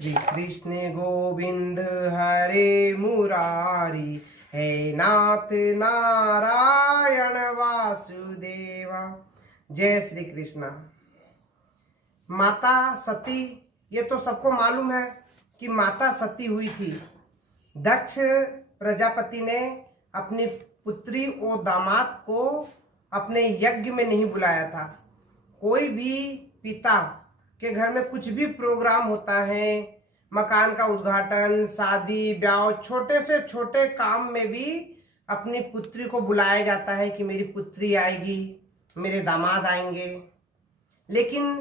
श्री कृष्ण गोविंद हरे मुरारी, हे नाथ नारायण वासुदेवा। जय श्री कृष्णा। माता सती, ये तो सबको मालूम है कि माता सती हुई थी। दक्ष प्रजापति ने अपनी पुत्री और दामाद को अपने यज्ञ में नहीं बुलाया था। कोई भी पिता के घर में कुछ भी प्रोग्राम होता है, मकान का उद्घाटन, शादी ब्याह, छोटे से छोटे काम में भी अपनी पुत्री को बुलाया जाता है कि मेरी पुत्री आएगी, मेरे दामाद आएंगे। लेकिन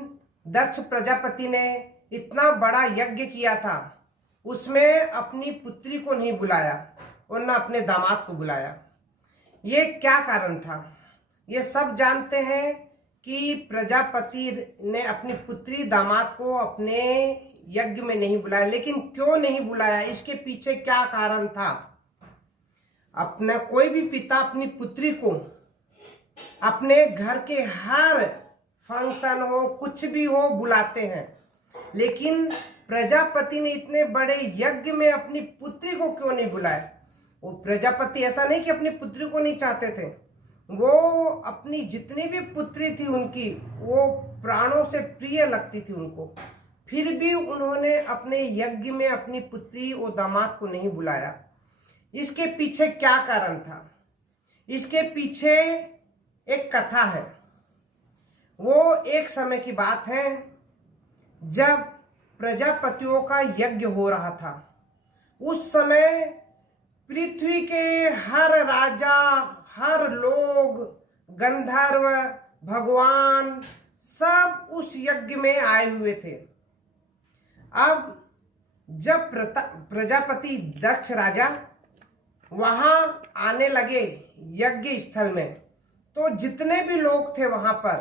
दक्ष प्रजापति ने इतना बड़ा यज्ञ किया था, उसमें अपनी पुत्री को नहीं बुलाया और न अपने दामाद को बुलाया। ये क्या कारण था? ये सब जानते हैं कि प्रजापति ने अपनी पुत्री दामाद को अपने यज्ञ में नहीं बुलाया। लेकिन क्यों नहीं बुलाया, इसके पीछे क्या कारण था? अपना कोई भी पिता अपनी पुत्री को अपने घर के हर फंक्शन हो, कुछ भी हो, बुलाते हैं। लेकिन प्रजापति ने इतने बड़े यज्ञ में अपनी पुत्री को क्यों नहीं बुलाया? वो प्रजापति ऐसा नहीं कि अपनी पुत्री को नहीं चाहते थे, वो अपनी जितनी भी पुत्री थी उनकी, वो प्राणों से प्रिय लगती थी उनको। फिर भी उन्होंने अपने यज्ञ में अपनी पुत्री और दामाद को नहीं बुलाया। इसके पीछे क्या कारण था? इसके पीछे एक कथा है। वो एक समय की बात है जब प्रजापतियों का यज्ञ हो रहा था। उस समय पृथ्वी के हर राजा, हर लोग, गंधर्व, भगवान सब उस यज्ञ में आए हुए थे। अब जब प्रजापति दक्ष राजा वहां आने लगे यज्ञ स्थल में, तो जितने भी लोग थे वहां पर,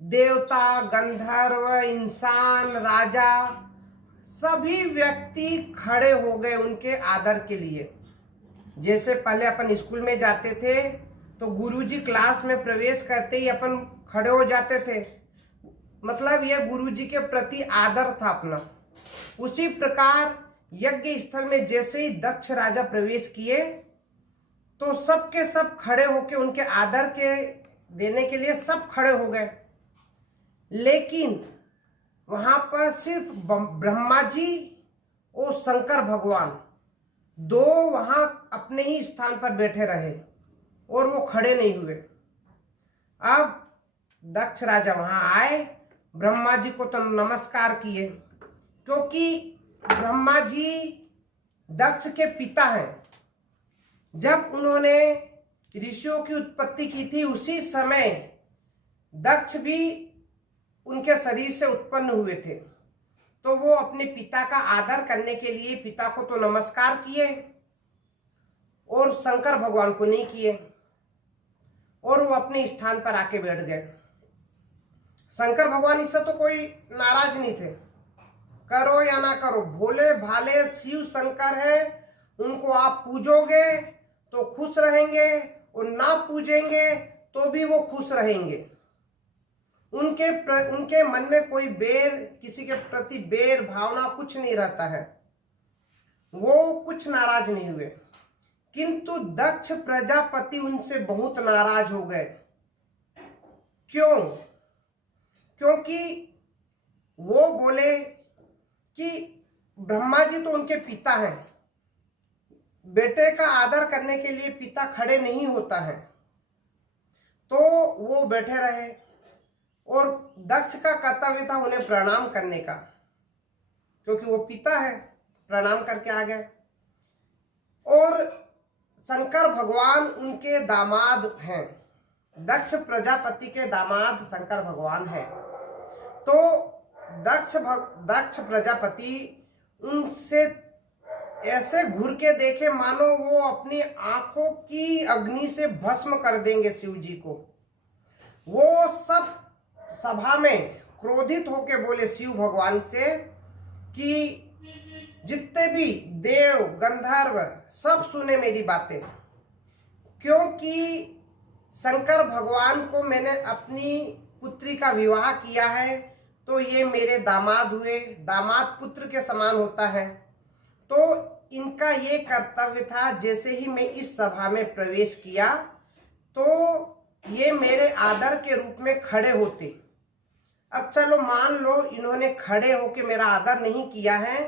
देवता, गंधर्व, इंसान, राजा, सभी व्यक्ति खड़े हो गए उनके आदर के लिए। जैसे पहले अपन स्कूल में जाते थे तो गुरुजी क्लास में प्रवेश करते ही अपन खड़े हो जाते थे, मतलब यह गुरुजी के प्रति आदर था अपना। उसी प्रकार यज्ञ स्थल में जैसे ही दक्ष राजा प्रवेश किए तो सबके सब खड़े होके उनके आदर के देने के लिए सब खड़े हो गए। लेकिन वहां पर सिर्फ ब्रह्मा जी और शंकर भगवान दो वहां अपने ही स्थान पर बैठे रहे और वो खड़े नहीं हुए। अब दक्ष राजा वहां आए, ब्रह्मा जी को तो नमस्कार किए, क्योंकि ब्रह्मा जी दक्ष के पिता हैं। जब उन्होंने ऋषियों की उत्पत्ति की थी, उसी समय दक्ष भी उनके शरीर से उत्पन्न हुए थे। तो वो अपने पिता का आदर करने के लिए पिता को तो नमस्कार किए और शंकर भगवान को नहीं किए, और वो अपने स्थान पर आके बैठ गए। शंकर भगवान इससे तो कोई नाराज नहीं थे, करो या ना करो, भोले भाले शिव शंकर है, उनको आप पूजोगे तो खुश रहेंगे और ना पूजेंगे तो भी वो खुश रहेंगे। उनके मन में कोई बैर, किसी के प्रति बैर भावना कुछ नहीं रहता है, वो कुछ नाराज नहीं हुए। किंतु दक्ष प्रजापति उनसे बहुत नाराज हो गए। क्यों? क्योंकि वो बोले कि ब्रह्मा जी तो उनके पिता हैं, बेटे का आदर करने के लिए पिता खड़े नहीं होता है। तो वो बैठे रहे और दक्ष का कर्तव्य था उन्हें प्रणाम करने का, क्योंकि वो पिता है, प्रणाम करके आ गए। और शंकर भगवान उनके दामाद हैं, दक्ष प्रजापति के दामाद शंकर भगवान हैं। तो दक्ष प्रजापति उनसे ऐसे घूर के देखे मानो वो अपनी आंखों की अग्नि से भस्म कर देंगे शिव जी को। वो सब सभा में क्रोधित होके बोले शिव भगवान से कि जितने भी देव गंधर्व सब सुने मेरी बातें, क्योंकि शंकर भगवान को मैंने अपनी पुत्री का विवाह किया है, तो ये मेरे दामाद हुए, दामाद पुत्र के समान होता है। तो इनका ये कर्तव्य था, जैसे ही मैं इस सभा में प्रवेश किया तो ये मेरे आदर के रूप में खड़े होते। अब चलो मान लो इन्होंने खड़े होके मेरा आदर नहीं किया है,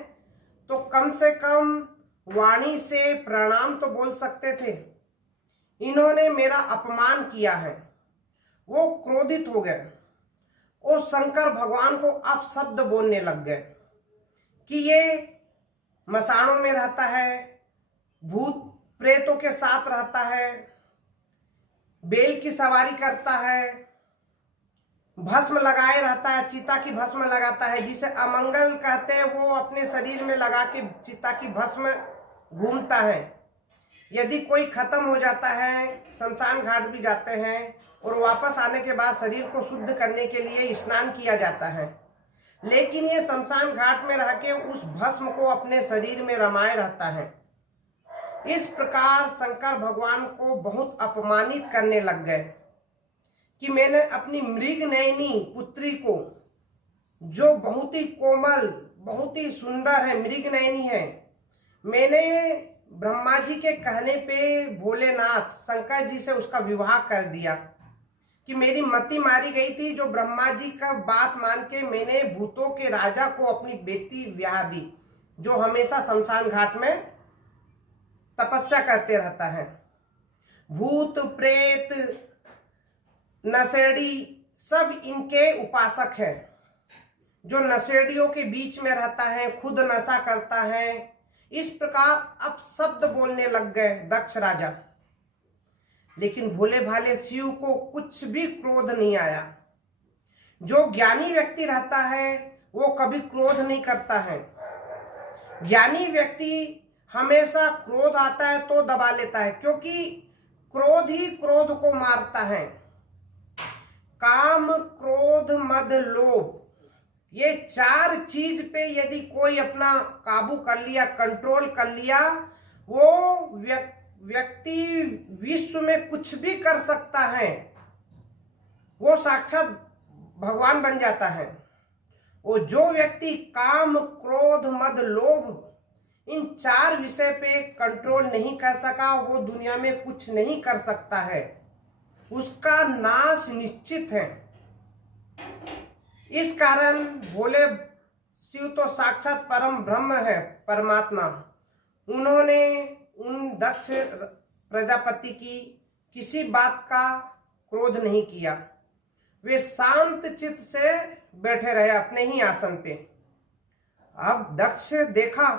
तो कम से कम वाणी से प्रणाम तो बोल सकते थे। इन्होंने मेरा अपमान किया है। वो क्रोधित हो गए और शंकर भगवान को अपशब्द बोलने लग गए कि ये मसाणों में रहता है, भूत प्रेतों के साथ रहता है, बेल की सवारी करता है, भस्म लगाए रहता है, चिता की भस्म लगाता है, जिसे अमंगल कहते हैं। वो अपने शरीर में लगा के चिता की भस्म घूमता है। यदि कोई खत्म हो जाता है, शमशान घाट भी जाते हैं और वापस आने के बाद शरीर को शुद्ध करने के लिए स्नान किया जाता है, लेकिन ये शमशान घाट में रह के उस भस्म को अपने शरीर में रमाए रहता है। इस प्रकार शंकर भगवान को बहुत अपमानित करने लग गए कि मैंने अपनी मृगनयनी पुत्री को, जो बहुत ही कोमल, बहुत ही सुंदर है, मृगनयनी है, मैंने ब्रह्मा जी के कहने पे भोलेनाथ शंकर जी से उसका विवाह कर दिया कि मेरी मति मारी गई थी। जो ब्रह्मा जी का बात मान के मैंने भूतों के राजा को अपनी बेटी ब्याह दी, जो हमेशा शमशान घाट में तपस्या करते रहता है। भूत प्रेत नशेड़ी सब इनके उपासक है। जो नशेड़ियों के बीच में रहता है, खुद नशा करता है। इस प्रकार अपशब्द बोलने लग गए दक्ष राजा। लेकिन भोले भाले शिव को कुछ भी क्रोध नहीं आया। जो ज्ञानी व्यक्ति रहता है वो कभी क्रोध नहीं करता है। ज्ञानी व्यक्ति हमेशा क्रोध आता है तो दबा लेता है, क्योंकि क्रोध ही क्रोध को मारता है। काम, क्रोध, मद, लोभ, ये चार चीज पे यदि कोई अपना काबू कर लिया, कंट्रोल कर लिया, वो व्यक्ति विश्व में कुछ भी कर सकता है। वो साक्षात भगवान बन जाता है। वो जो व्यक्ति काम, क्रोध, मद, लोभ, इन चार विषय पे कंट्रोल नहीं कर सका, वो दुनिया में कुछ नहीं कर सकता है। उसका नाश निश्चित है। इस कारण भोले शिव तो साक्षात परम ब्रह्म है, परमात्मा। उन्होंने उन दक्ष प्रजापति की किसी बात का क्रोध नहीं किया। वे शांत चित्त से बैठे रहे अपने ही आसन पे। अब दक्ष देखा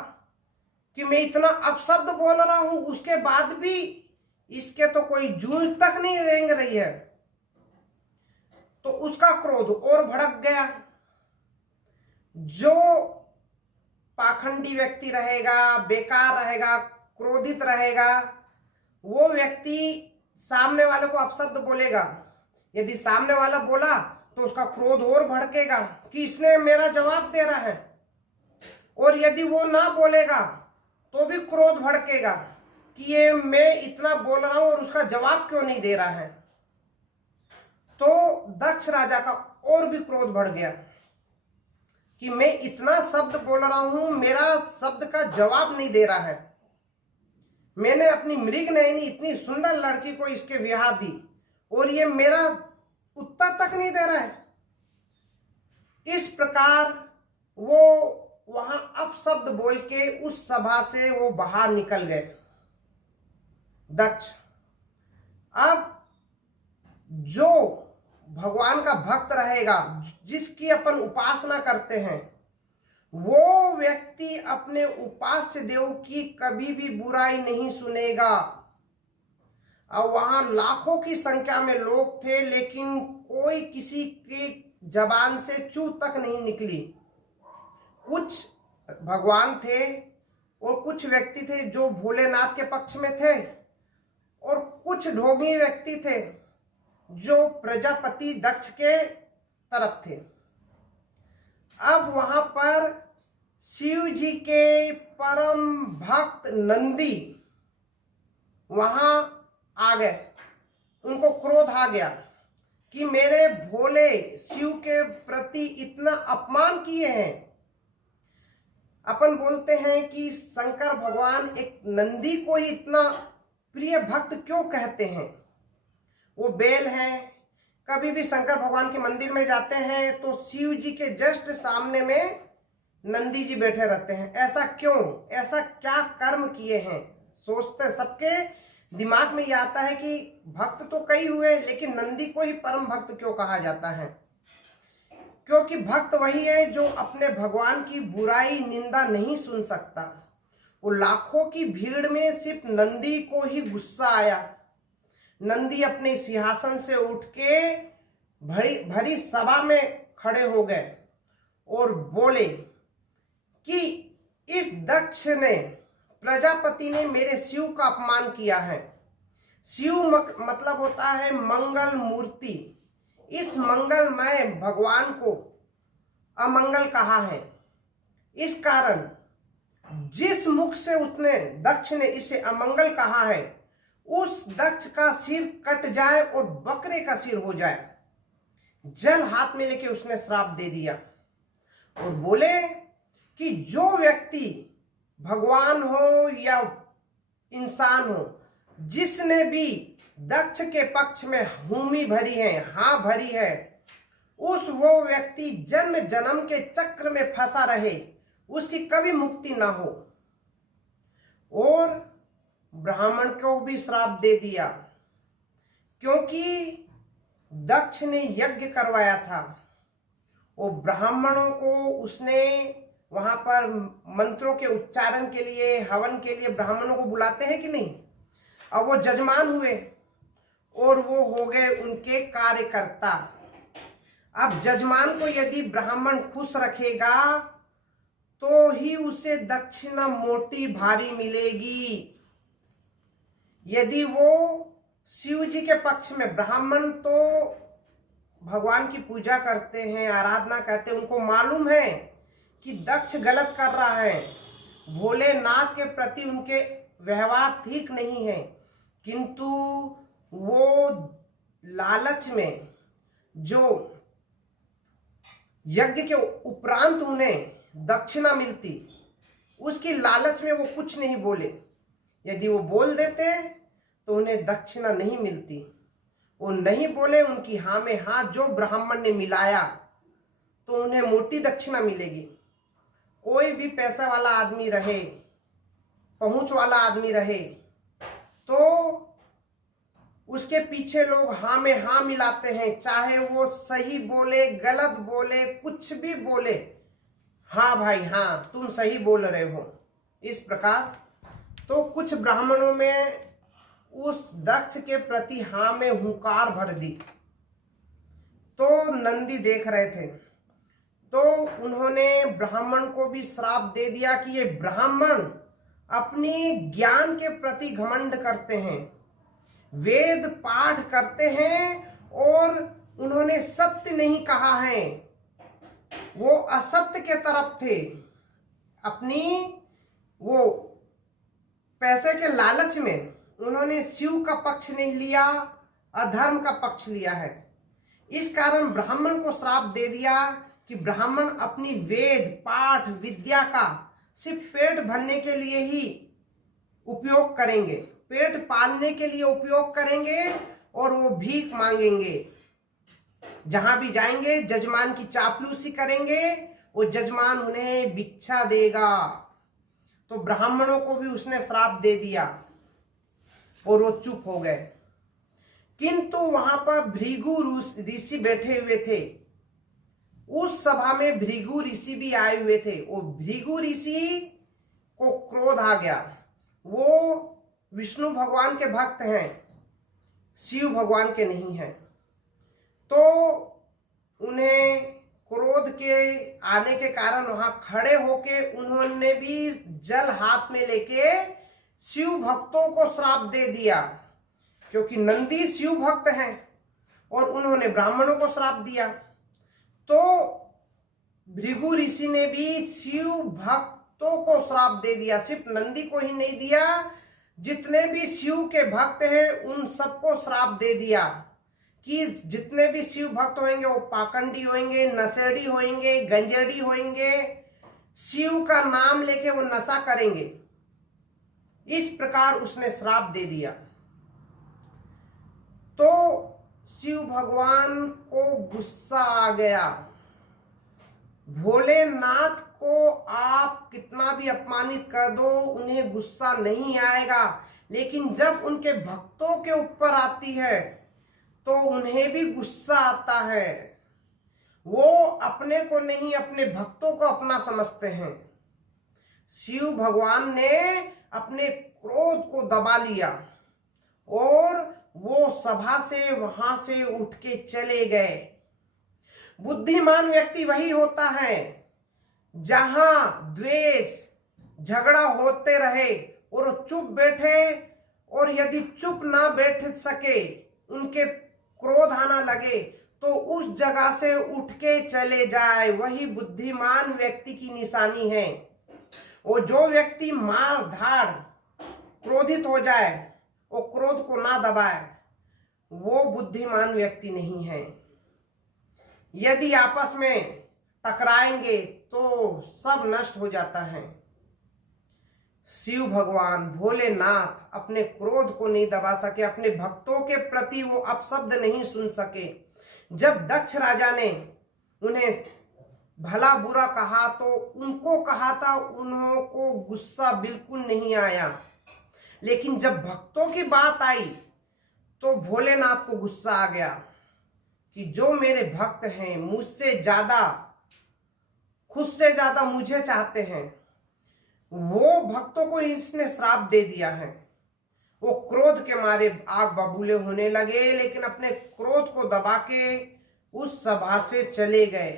कि मैं इतना अपशब्द बोल रहा हूं, उसके बाद भी इसके तो कोई जूझ तक नहीं रेंग रही है, तो उसका क्रोध और भड़क गया। जो पाखंडी व्यक्ति रहेगा, बेकार रहेगा, क्रोधित रहेगा, वो व्यक्ति सामने वाले को अपशब्द बोलेगा। यदि सामने वाला बोला तो उसका क्रोध और भड़केगा कि इसने मेरा जवाब दे रहा है, और यदि वो ना बोलेगा तो भी क्रोध भड़केगा कि ये मैं इतना बोल रहा हूं और उसका जवाब क्यों नहीं दे रहा है। तो दक्ष राजा का और भी क्रोध बढ़ गया कि मैं इतना शब्द बोल रहा हूं, मेरा शब्द का जवाब नहीं दे रहा है। मैंने अपनी मृगनयनी इतनी सुंदर लड़की को इसके ब्याह दी और ये मेरा उत्तर तक नहीं दे रहा है। इस प्रकार वो वहां अपशब्द बोल के उस सभा से वो बाहर निकल गए दक्ष। अब जो भगवान का भक्त रहेगा, जिसकी अपन उपासना करते हैं, वो व्यक्ति अपने उपास्य देव की कभी भी बुराई नहीं सुनेगा। और वहां लाखों की संख्या में लोग थे, लेकिन कोई किसी के जबान से चू तक नहीं निकली। कुछ भगवान थे और कुछ व्यक्ति थे जो भोलेनाथ के पक्ष में थे, और कुछ ढोंगी व्यक्ति थे जो प्रजापति दक्ष के तरफ थे। अब वहां पर शिव जी के परम भक्त नंदी वहां आ गए। उनको क्रोध आ गया कि मेरे भोले शिव के प्रति इतना अपमान किए हैं। अपन बोलते हैं कि शंकर भगवान एक नंदी को ही इतना प्रिय भक्त क्यों कहते हैं। वो बैल है। कभी भी शंकर भगवान के मंदिर में जाते हैं तो शिव जी के जस्ट सामने में नंदी जी बैठे रहते हैं। ऐसा क्यों? ऐसा क्या कर्म किए हैं? सोचते सबके दिमाग में ये आता है कि भक्त तो कई हुए, लेकिन नंदी को ही परम भक्त क्यों कहा जाता है? क्योंकि भक्त वही है जो अपने भगवान की बुराई निंदा नहीं सुन सकता। वो लाखों की भीड़ में सिर्फ नंदी को ही गुस्सा आया। नंदी अपने सिंहासन से उठ के भरी सभा में खड़े हो गए और बोले कि इस दक्ष ने, प्रजापति ने मेरे शिव का अपमान किया है। शिव मतलब होता है मंगल मूर्ति। इस मंगलमय भगवान को अमंगल कहा है। इस कारण जिस मुख से उसने, दक्ष ने इसे अमंगल कहा है, उस दक्ष का सिर कट जाए और बकरे का सिर हो जाए। जल हाथ में लेके उसने श्राप दे दिया और बोले कि जो व्यक्ति भगवान हो या इंसान हो, जिसने भी दक्ष के पक्ष में हूमी भरी है, हाँ भरी है, वो व्यक्ति जन्म जन्म के चक्र में फंसा रहे, उसकी कभी मुक्ति ना हो। और ब्राह्मण को भी श्राप दे दिया, क्योंकि दक्ष ने यज्ञ करवाया था। वो ब्राह्मणों को उसने वहां पर मंत्रों के उच्चारण के लिए, हवन के लिए ब्राह्मणों को बुलाते हैं कि नहीं। अब वो जजमान हुए और वो हो गए उनके कार्यकर्ता। अब जजमान को यदि ब्राह्मण खुश रखेगा तो ही उसे दक्षिणा मोटी भारी मिलेगी। यदि वो शिव जी के पक्ष में, ब्राह्मण तो भगवान की पूजा करते हैं, आराधना करते हैं, उनको मालूम है कि दक्ष गलत कर रहा है, भोलेनाथ के प्रति उनके व्यवहार ठीक नहीं है, किंतु वो लालच में, जो यज्ञ के उपरांत उन्हें दक्षिणा मिलती, उसकी लालच में वो कुछ नहीं बोले। यदि वो बोल देते तो उन्हें दक्षिणा नहीं मिलती। वो नहीं बोले, उनकी हाँ में हाँ जो ब्राह्मण ने मिलाया तो उन्हें मोटी दक्षिणा मिलेगी। कोई भी पैसा वाला आदमी रहे, पहुंच वाला आदमी रहे, तो उसके पीछे लोग हाँ में हाँ मिलाते हैं, चाहे वो सही बोले, गलत बोले, कुछ भी बोले, हाँ भाई हाँ तुम सही बोल रहे हो। इस प्रकार तो कुछ ब्राह्मणों में उस दक्ष के प्रति हाँ में हुंकार भर दी। तो नंदी देख रहे थे, तो उन्होंने ब्राह्मण को भी श्राप दे दिया कि ये ब्राह्मण अपनी ज्ञान के प्रति घमंड करते हैं, वेद पाठ करते हैं और उन्होंने सत्य नहीं कहा है, वो असत्य के तरफ थे। अपनी वो पैसे के लालच में उन्होंने शिव का पक्ष नहीं लिया, अधर्म का पक्ष लिया है। इस कारण ब्राह्मण को श्राप दे दिया कि ब्राह्मण अपनी वेद पाठ विद्या का सिर्फ पेट भरने के लिए ही उपयोग करेंगे, पेट पालने के लिए उपयोग करेंगे और वो भीख मांगेंगे। जहां भी जाएंगे जजमान की चापलूसी करेंगे, वो जजमान उन्हें भिक्षा देगा। तो ब्राह्मणों को भी उसने श्राप दे दिया और वो चुप हो गए। किंतु वहां पर भृगु ऋषि बैठे हुए थे। उस सभा में भृगु ऋषि भी आए हुए थे। वो भृगु ऋषि को क्रोध आ गया। वो विष्णु भगवान के भक्त हैं, शिव भगवान के नहीं हैं। तो उन्हें क्रोध के आने के कारण वहां खड़े होके उन्होंने भी जल हाथ में लेके शिव भक्तों को श्राप दे दिया, क्योंकि नंदी शिव भक्त हैं और उन्होंने ब्राह्मणों को श्राप दिया। तो भृगु ऋषि ने भी शिव भक्तों को श्राप दे दिया, सिर्फ नंदी को ही नहीं दिया, जितने भी शिव के भक्त हैं उन सबको श्राप दे दिया कि जितने भी शिव भक्त होंगे वो पाखंडी होंगे, नशेड़ी होंगे, गंजेड़ी होंगे, शिव का नाम लेके वो नशा करेंगे। इस प्रकार उसने श्राप दे दिया। तो शिव भगवान को गुस्सा आ गया। भोलेनाथ को आप कितना भी अपमानित कर दो, उन्हें गुस्सा नहीं आएगा, लेकिन जब उनके भक्तों के ऊपर आती है तो उन्हें भी गुस्सा आता है। वो अपने को नहीं, अपने भक्तों को अपना समझते हैं। शिव भगवान ने अपने क्रोध को दबा लिया और वो सभा से वहां से उठ के चले गए। बुद्धिमान व्यक्ति वही होता है जहां द्वेष झगड़ा होते रहे और चुप बैठे, और यदि चुप ना बैठ सके, उनके क्रोध आना लगे, तो उस जगह से उठ के चले जाए। वही बुद्धिमान व्यक्ति की निशानी है। और जो व्यक्ति मार धाड़ क्रोधित हो जाए और क्रोध को ना दबाए, वो बुद्धिमान व्यक्ति नहीं है। यदि आपस में टकराएंगे तो सब नष्ट हो जाता है। शिव भगवान भोलेनाथ अपने क्रोध को नहीं दबा सके, अपने भक्तों के प्रति वो अपशब्द नहीं सुन सके। जब दक्ष राजा ने उन्हें भला बुरा कहा तो उनको कहा था, उनको गुस्सा बिल्कुल नहीं आया। लेकिन जब भक्तों की बात आई तो भोलेनाथ को गुस्सा आ गया कि जो मेरे भक्त हैं, मुझसे ज्यादा, खुद से ज्यादा मुझे चाहते हैं, वो भक्तों को इसने श्राप दे दिया है। वो क्रोध के मारे आग बबूले होने लगे, लेकिन अपने क्रोध को दबा के उस सभा से चले गए,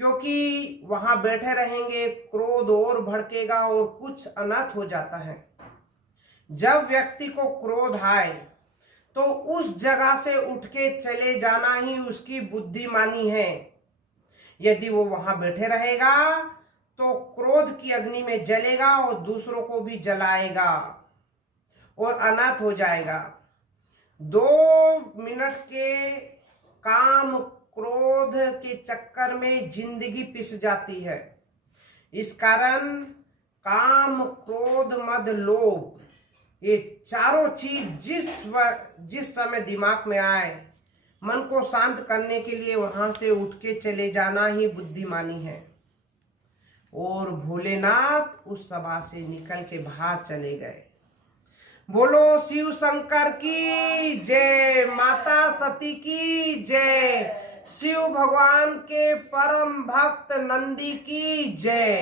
क्योंकि वहां बैठे रहेंगे क्रोध और भड़केगा और कुछ अनर्थ हो जाता है। जब व्यक्ति को क्रोध आए तो उस जगह से उठ के चले जाना ही उसकी बुद्धिमानी है। यदि वो वहां बैठे रहेगा तो क्रोध की अग्नि में जलेगा और दूसरों को भी जलाएगा और अनर्थ हो जाएगा। 2 मिनट के काम क्रोध के चक्कर में जिंदगी पिस जाती है। इस कारण काम, क्रोध, मद, लोभ, ये चारों चीज जिस समय दिमाग में आए, मन को शांत करने के लिए वहां से उठ के चले जाना ही बुद्धिमानी है। और भोलेनाथ उस सभा से निकल के बाहर चले गए। बोलो शिव शंकर की जय, माता सती की जय, शिव भगवान के परम भक्त नंदी की जय।